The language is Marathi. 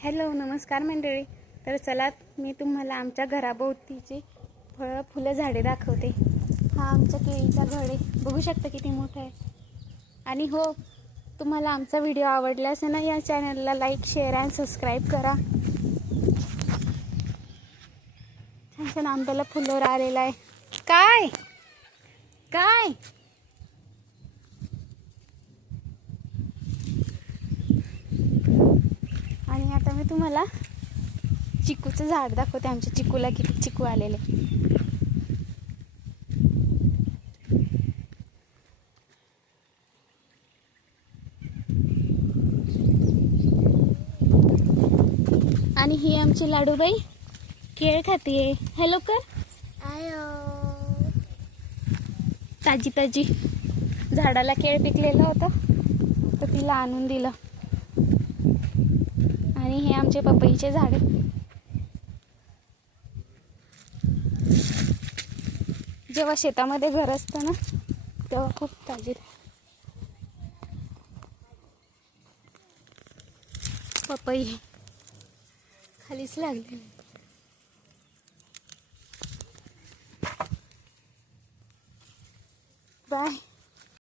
हॅलो नमस्कार मंडळी. तर चला मी तुम्हाला आमच्या घराभोवतीची फुलं झाडे दाखवते. हा आमच्या केळीचा घड आहे, बघू शकता किती मोठा आहे. आणि हो, तुम्हाला आमचा व्हिडिओ आवडला असेल ना, या चॅनलला लाईक शेअर आणि सबस्क्राईब करा. छान छान आंब्याला फुलं आलेलं आहे. काय काय आणि आता मी तुम्हाला चिकूचं झाड दाखवते. आमच्या चिकूला किती चिकू आलेले. आणि ही आमची लाडूबाई केळ खातीये. हॅलो कर. ताजी ताजी झाडाला केळ पिकलेलं होतं तर तिला आणून दिलं. आणि हे आमचे पपईचे झाड. जेव्हा शेतामध्ये घर असतं ना तेव्हा खूप ताजी पपई खालीच लागले. बाय.